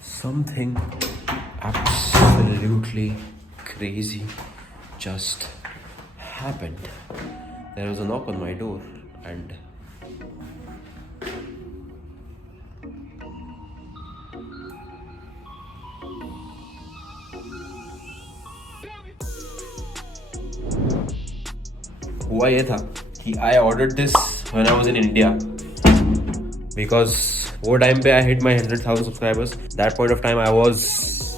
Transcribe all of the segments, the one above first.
Something absolutely crazy just happened. There was a knock on my door, and हुआ ये था कि I ordered this when I was in India because वो time पे I hit my 100,000 subscribers. That point of time I was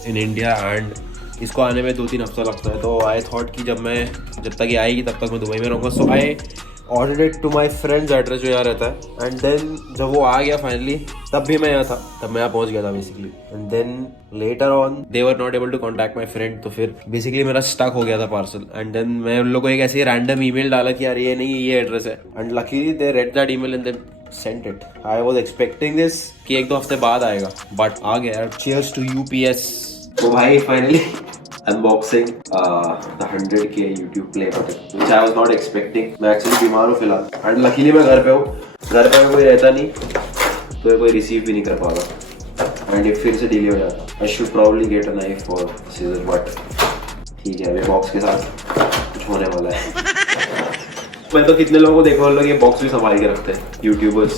in India and इसको आने में 2-3 हफ्ता लगता है. तो I thought कि जब तक ये आएगी तब तक मैं दुबई में रहूँगा. So I ordered it to my friend's address जो यहाँ रहता है. And then जब वो आ गया finally, तब भी मैं यहाँ था. तब मैं यहाँ पहुँच गया था basically. And then later on they were not able to contact my friend. तो फिर basically मेरा stuck हो गया था parcel. And then मैं उन लोगों को एक ऐसे random email डाला कि यार ये नहीं ये address है. And luckily they read that email and then sent it. I was expecting this कि 1-2 हफ्ते बाद आएगा. But आ गया. Cheers to UPS. तो भाई finally unboxing the 100K YouTube play button, which I was not expecting. मैं actually बीमार हूँ फिलहाल, and luckily मैं घर पे हूँ. घर पे कोई रहता नहीं, तो कोई रिसीव भी नहीं कर पा रहा. And if फिर से डिले हो जाता, I should probably get a knife or scissors, but ठीक है, अभी बॉक्स के साथ कुछ होने वाला है. मैं तो कितने लोगों को देखा लोग ये बॉक्स भी संभाल के रखते हैं, यूट्यूबर्स.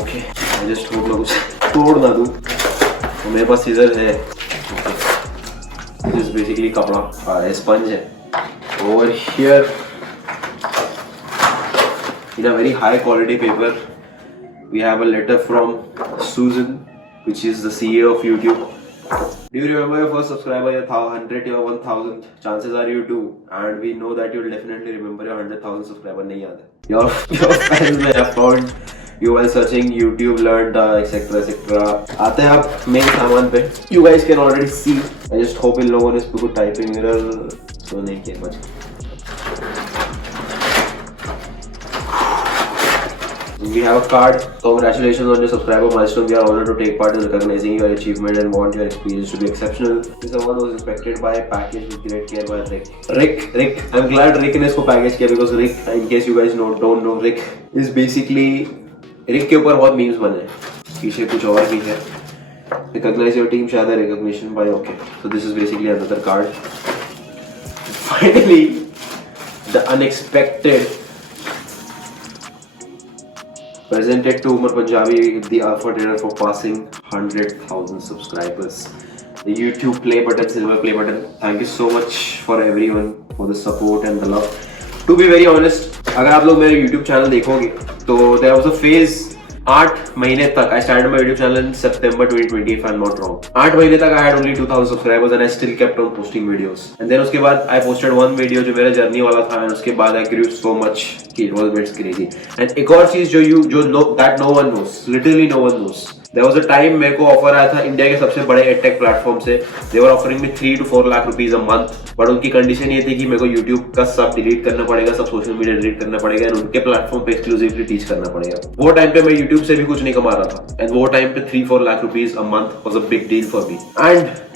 ओके, मैं जस्ट होप मैं कुछ तोड़ ना दूँ. तो मेरे पास सीजर है. This is basically कपड़ा, sponge है. Over here, in a very high quality paper, we have a letter from Susan, which is the CEO of YouTube. Do you remember your first subscriber, your 100 or 1000? Chances are you do, and we know that you'll definitely remember your 100,000 subscriber. नहीं याद है. Your fans may have found you while searching YouTube, learned etc etc. आते हैं आप main सामान पे. You guys can already see. I just hope इन लोगों ने इस पे कुछ टाइपिंग मिरर तो नहीं किया बच. We have a card. Congratulations on your subscriber milestone. We are honored to take part in recognizing your achievement and want your experience to be exceptional. This award was inspected by package with great care by Rick. Rick. I'm glad Rick ने इसको package किया because Rick, in case you guys don't know, Rick is basically रिक के ऊपर बहुत memes बने हैं. पीछे कुछ और भी है. Recognize your team, share the recognition by okay. So this is basically another card. Finally, the unexpected presented to Umar Punjabi the alpha dinner for passing 100,000 subscribers. The YouTube play button, silver play button. Thank you so much for everyone for the support and the love. To be very honest, अगर आप लोग मेरे YouTube channel देखोगे तो there was a phase 8 महीने तक. I started my YouTube channel in September 2020 if I'm not wrong. 8 महीने तक I had only 2000 subscribers and I still kept on posting videos. And then उसके बाद I posted one video जो मेरा journey वाला था and उसके बाद I grew so much कि it was crazy. And एक और चीज that no one knows, literally no one knows. There was a time मेरे को ऑफर आया था इंडिया के सबसे बड़े एडटेक प्लेटफॉर्म से. They were offering me 3 to 4 lakh rupees a month. But उनकी कंडीशन ये थी कि मेरे को YouTube का सब डिलीट करना पड़ेगा, सब सोशल मीडिया डिलीट करना पड़ेगा और उनके प्लेटफॉर्म पे एक्सक्लूसिवली टीच करना पड़ेगा. वो टाइम पे मैं YouTube से भी कुछ नहीं कमा रहा था. एंड वो टाइम पे 3-4 lakh rupees a month was a big deal for me. And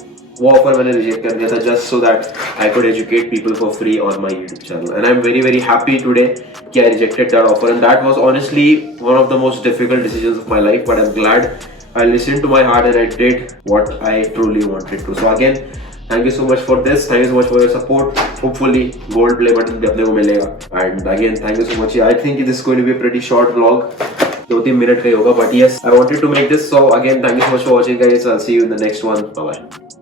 वो ऑफर मैंने रिजेक्ट कर दिया था just so that I could educate people for free on my YouTube channel. And I'm very very happy today कि I rejected that offer. And that was honestly one of the most difficult decisions of my life. But I'm glad I listened to my heart and I did what I truly wanted to. So again, thank you so much for this. Thank you so much for your support. Hopefully, gold play button भी अपने को मिलेगा. And again, thank you so much. I think this is going to be a pretty short vlog. 2-3 minute का ही होगा. But yes, I wanted to make this. So again, thank you so much for watching, guys. I'll see you in the next one. Bye bye.